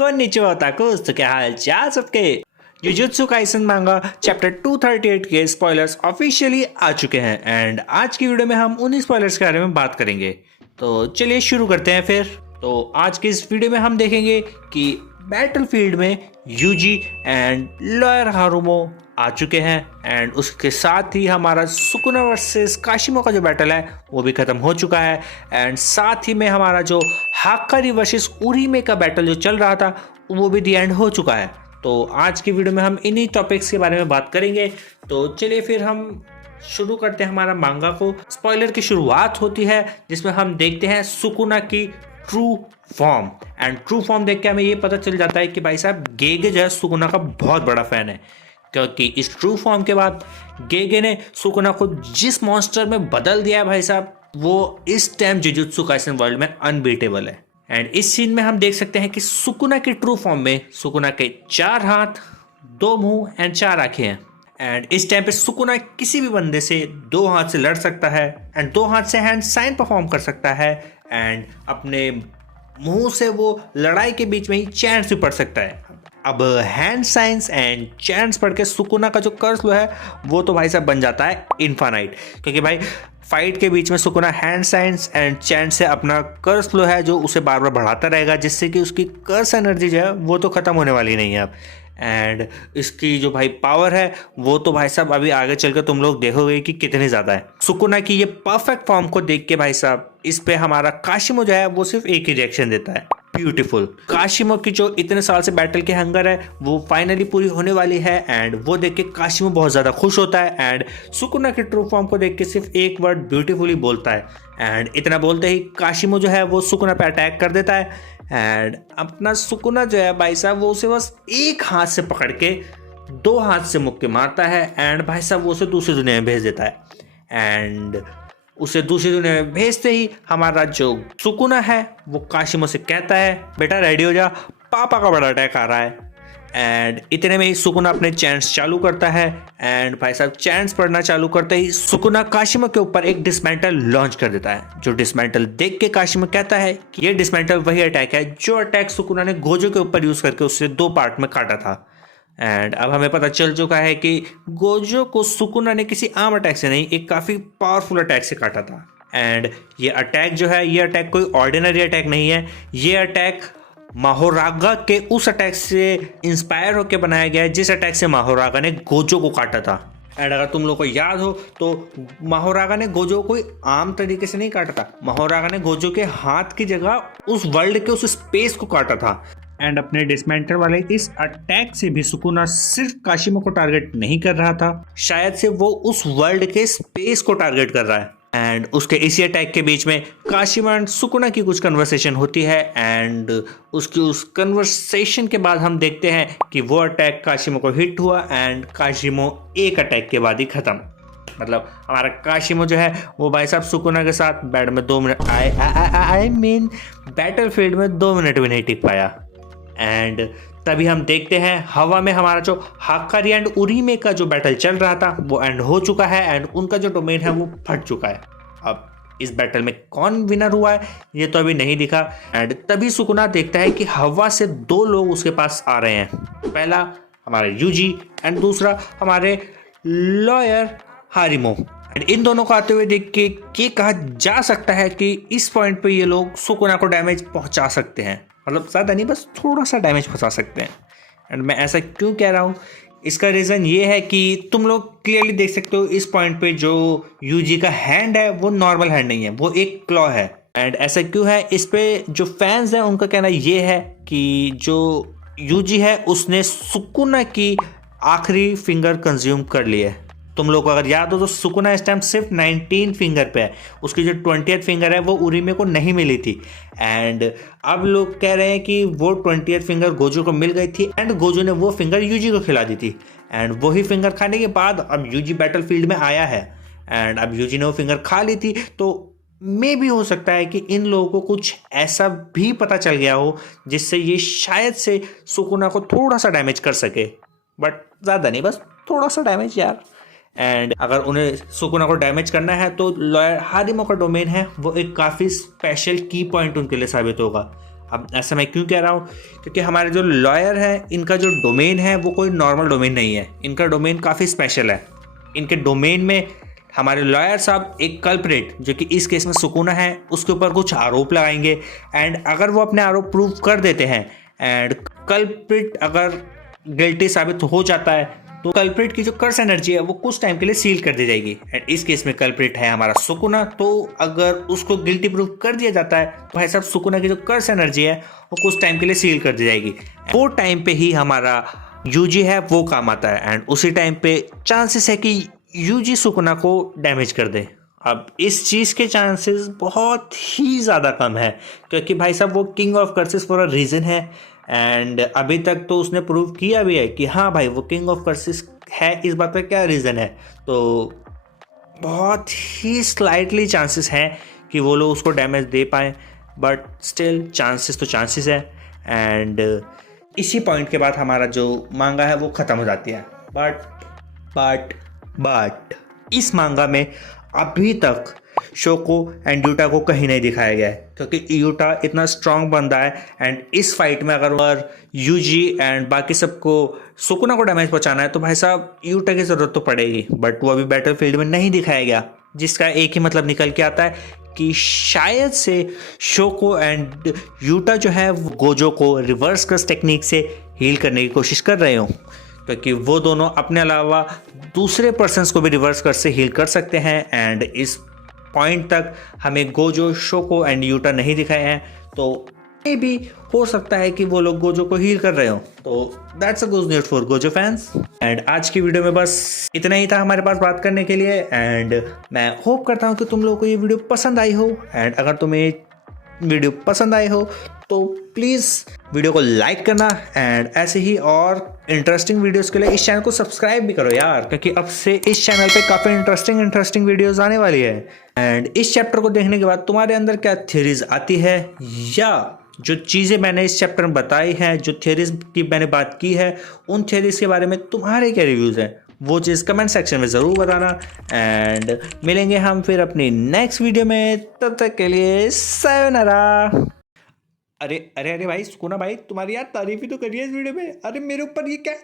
Konnichiwa otakus, तो क्या हाल चाल सबके। जुजुत्सु काइसन मांगा चैप्टर 238 के स्पॉयलर्स ऑफिशियली आ चुके हैं एंड आज की वीडियो में हम उन्हीं स्पॉयलर्स के बारे में बात करेंगे। तो चलिए शुरू करते हैं फिर। तो आज की इस वीडियो में हम देखेंगे कि बैटलफील्ड में यूजी एंड लॉयर हारुमो आ चुके हैं एंड उसके साथ ही हमारा सुकुना वर्सेस काशिमो का जो बैटल है वो भी खत्म हो चुका है एंड साथ ही में हमारा जो हाक्कारी वर्सेस उरीमे का बैटल जो चल रहा था वो भी दी एंड हो चुका है। तो आज की वीडियो में हम इन्हीं टॉपिक्स के बारे में बात करेंगे। तो चलिए फिर हम शुरू करते हैं हमारा मांगा को। स्पॉइलर की शुरुआत होती है जिसमें हम देखते हैं सुकुना की true form and true form देख के हमें ये पता चल जाता है कि भाई साहब गेगे जो है सुकुना का बहुत बड़ा फैन है, क्योंकि इस ट्रू फॉर्म के बाद गेगे ने सुकुना को जिस मॉन्स्टर में बदल दिया है भाई साहब वो इस टाइम जुजुत्सु काइसन वर्ल्ड में अनबीटेबल है। एंड इस सीन में हम देख सकते हैं कि सुकुना की ट्रू फॉर्म में सुकुना के 4 हाथ 2 मुंह एंड 4 आंखें हैं एंड इस टाइम पे सुकुना किसी भी बंदे से 2 हाथ से लड़ सकता है एंड 2 हाथ से हैंड साइन परफॉर्म कर सकता है एंड अपने मुंह से वो लड़ाई के बीच में ही चैंट्स भी पढ़ सकता है। अब हैंड साइंस एंड चैंट्स पढ़ के सुकुना का जो कर्स लो है वो तो भाई साहब बन जाता है इन्फानाइट, क्योंकि भाई फाइट के बीच में Sukuna hand signs and chant से अपना कर्स लो है जो उसे बार बार बढ़ाता रहेगा, जिससे कि उसकी कर्स एनर्जी जो है वो तो ख़त्म होने वाली नहीं है अब। एंड इसकी जो भाई पावर है वो तो भाई साहब अभी आगे चलकर तुम लोग देखोगे कि कितनी ज़्यादा है। सुकुना की ये परफेक्ट फॉर्म को देख के भाई साहब इस पे हमारा काशिमो जो है वो सिर्फ एक ही रिएक्शन देता है, ब्यूटीफुल। काशिमो की जो इतने साल से बैटल की हंगर है वो फाइनली पूरी होने वाली है एंड वो देख के काशिमो बहुत ज़्यादा खुश होता है एंड सुकुना के ट्रू फॉर्म को देख के सिर्फ एक वर्ड ब्यूटीफुली बोलता है एंड इतना बोलते ही काशिमो जो है वो सुकुना पे अटैक कर देता है एंड अपना सुकुना जो है भाई साहब वो उसे बस एक हाथ से पकड़ के 2 हाथ से मुक्के मारता है एंड भाई साहब वो उसे दूसरी दुनिया में भेज देता है एंड उसे दूसरी दुनिया में भेजते ही हमारा जो सुकुना है वो काशिमो से कहता है बेटा रेडी हो जा, पापा का बड़ा अटैक आ रहा है। एंड इतने में ही सुकुना अपने चैंट्स चालू करता है एंड भाई साहब चैंट्स पढ़ना चालू करते ही सुकुना काशिमो के ऊपर एक डिसमेंटल लॉन्च कर देता है। जो डिसमेंटल देख के काशिमो कहता है कि ये डिसमेंटल वही अटैक है जो अटैक सुकुना ने गोजो के ऊपर यूज करके उससे 2 पार्ट में काटा था। एंड अब हमें पता चल चुका है कि गोजो को सुकुना ने किसी आम अटैक से नहीं एक काफ़ी पावरफुल अटैक से काटा था एंड ये अटैक जो है ये अटैक कोई ऑर्डिनरी अटैक नहीं है, ये अटैक माहोरागा के उस अटैक से इंस्पायर होकर बनाया गया है जिस अटैक से माहोरागा ने गोजो को काटा था। एंड अगर तुम लोग को याद हो तो माहोरागा ने गोजो को कोई आम तरीके से नहीं काटा था, माहोरागा ने गोजो के हाथ की जगह उस वर्ल्ड के उस स्पेस को काटा था। एंड अपने डिसमेंटर वाले इस अटैक से भी सुकुना सिर्फ काशिमो को टारगेट नहीं कर रहा था, शायद से वो उस वर्ल्ड के स्पेस को टारगेट कर रहा है। एंड उसके इसी अटैक के बीच में काशिमो एंड सुकुना की कुछ कन्वर्सेशन होती है एंड उसकी उस कन्वर्सेशन के बाद हम देखते हैं कि वो अटैक काशिमो को हिट हुआ एंड काशिमो एक अटैक के बाद ही खत्म। मतलब हमारा काशिमो जो है वो भाई साहब सुकुना के साथ बैट में 2 मिनट आई मीन बैटलफील्ड में 2 मिनट भी नहीं टिक पाया। एंड तभी हम देखते हैं हवा में हमारा जो हाक्कारी एंड उरीमे का जो बैटल चल रहा था वो एंड हो चुका है एंड उनका जो डोमेन है वो फट चुका है। अब इस बैटल में कौन विनर हुआ है ये तो अभी नहीं दिखा एंड तभी सुकुना देखता है कि हवा से 2 लोग उसके पास आ रहे हैं, पहला हमारा यूजी एंड दूसरा हमारे लॉयर हारिमो। एंड इन दोनों को आते हुए देख के ये कहा जा सकता है कि इस पॉइंट पे ये लोग सुकुना को डैमेज पहुंचा सकते हैं, मतलब ज़्यादा नहीं बस थोड़ा सा डैमेज पहुंचा सकते हैं। एंड मैं ऐसा क्यों कह रहा हूँ, इसका रीज़न ये है कि तुम लोग क्लियरली देख सकते हो इस पॉइंट पे जो यूजी का हैंड है वो नॉर्मल हैंड नहीं है, वो एक क्लॉ है। एंड ऐसा क्यों है, इस पे जो फैंस हैं उनका कहना ये है कि जो यूजी है उसने सुकुना की आखिरी फिंगर कंज्यूम कर ली है। तुम लोग को अगर याद हो तो सुकुना इस टाइम सिर्फ 19 फिंगर पे है, उसकी जो 20th फिंगर है वो उरीमे को नहीं मिली थी एंड अब लोग कह रहे हैं कि वो 20th फिंगर गोजो को मिल गई थी एंड गोजो ने वो फिंगर यूजी को खिला दी थी एंड वही फिंगर खाने के बाद अब यूजी बैटलफील्ड में आया है एंड अब यूजी ने वो फिंगर खा ली थी। तो मे भी हो सकता है कि इन लोगों को कुछ ऐसा भी पता चल गया हो जिससे ये शायद से सुकुना को थोड़ा सा डैमेज कर सके, बट ज़्यादा नहीं बस थोड़ा सा डैमेज यार। एंड अगर उन्हें सुकुना को डैमेज करना है तो लॉयर हारिमो का डोमेन है वो एक काफ़ी स्पेशल की पॉइंट उनके लिए साबित होगा। अब ऐसा मैं क्यों कह रहा हूँ, क्योंकि हमारे जो लॉयर हैं इनका जो डोमेन है वो कोई नॉर्मल डोमेन नहीं है, इनका डोमेन काफ़ी स्पेशल है। इनके डोमेन में हमारे लॉयर साहब एक कल्प्रिट, जो कि इस केस में सुकूना है, उसके ऊपर कुछ आरोप लगाएंगे एंड अगर वो अपने आरोप प्रूव कर देते हैं एंड कल्प्रिट अगर गिल्टी साबित हो जाता है तो कल्प्रिट की जो कर्स एनर्जी है वो कुछ टाइम के लिए सील कर दी जाएगी। एंड इस केस में कल्प्रिट है हमारा सुकुना, तो अगर उसको गिल्टी प्रूव कर दिया जाता है तो भाई साहब सुकुना की जो कर्स एनर्जी है वो कुछ टाइम के लिए सील कर दी जाएगी। वो टाइम पे ही हमारा यूजी है वो काम आता है एंड उसी टाइम पे चांसेस है कि यूजी सुकुना को डैमेज कर दे। अब इस चीज़ के चांसेस बहुत ही ज़्यादा कम है, क्योंकि भाई साहब वो king of curses for a reason है एंड अभी तक तो उसने प्रूव किया भी है कि हाँ भाई वो किंग ऑफ कर्सेस है। इस बात का क्या रीज़न है, तो बहुत ही स्लाइटली चांसेस हैं कि वो लोग उसको डैमेज दे पाएँ, बट स्टिल चांसेस तो चांसेस है। एंड इसी पॉइंट के बाद हमारा जो मांगा है वो ख़त्म हो जाती है। बट इस मांगा में अभी तक शोको एंड यूटा को कहीं नहीं दिखाया गया है, क्योंकि यूटा इतना स्ट्रांग बंदा है एंड इस फाइट में अगर यूजी एंड बाकी सबको सुकुना को डैमेज पहुंचाना है तो भाई साहब यूटा की ज़रूरत तो पड़ेगी, बट वो अभी बैटलफील्ड में नहीं दिखाया गया, जिसका एक ही मतलब निकल के आता है कि शायद से शोको एंड यूटा जो है वो गोजो को रिवर्स कर्स टेक्निक से हील करने की कोशिश कर रहे हो, क्योंकि वो दोनों अपने अलावा दूसरे पर्सन्स को भी रिवर्स कर्स से हील कर सकते हैं। एंड इस पॉइंट तक हमें गोजो, शोको एंड यूटा नहीं दिखाए हैं, तो मे भी हो सकता है कि वो लोग गोजो को हील कर रहे हो। तो that's a good news for Gojo fans. And आज की वीडियो में बस इतना ही था हमारे पास बात करने के लिए एंड मैं होप करता हूँ कि तुम लोगों को ये वीडियो पसंद आई हो। एंड अगर तुम्हें वीडियो पसंद आई हो तो प्लीज़ वीडियो को लाइक करना एंड ऐसे ही और इंटरेस्टिंग वीडियोस के लिए इस चैनल को सब्सक्राइब भी करो यार, क्योंकि अब से इस चैनल पे काफ़ी इंटरेस्टिंग वीडियोस आने वाली है। एंड इस चैप्टर को देखने के बाद तुम्हारे अंदर क्या थ्योरीज आती है, या जो चीज़ें मैंने इस चैप्टर में बताई हैं, जो थ्योरीज की मैंने बात की है, उन थ्योरीज के बारे में तुम्हारे क्या रिव्यूज़ हैं, वो चीज़ कमेंट सेक्शन में ज़रूर बताना। एंड मिलेंगे हम फिर अपनी नेक्स्ट वीडियो में, तब तक के लिए सायोनारा। अरे भाई सुकुना भाई, तुम्हारी यार तारीफ ही तो करिए इस वीडियो में। अरे मेरे ऊपर ये क्या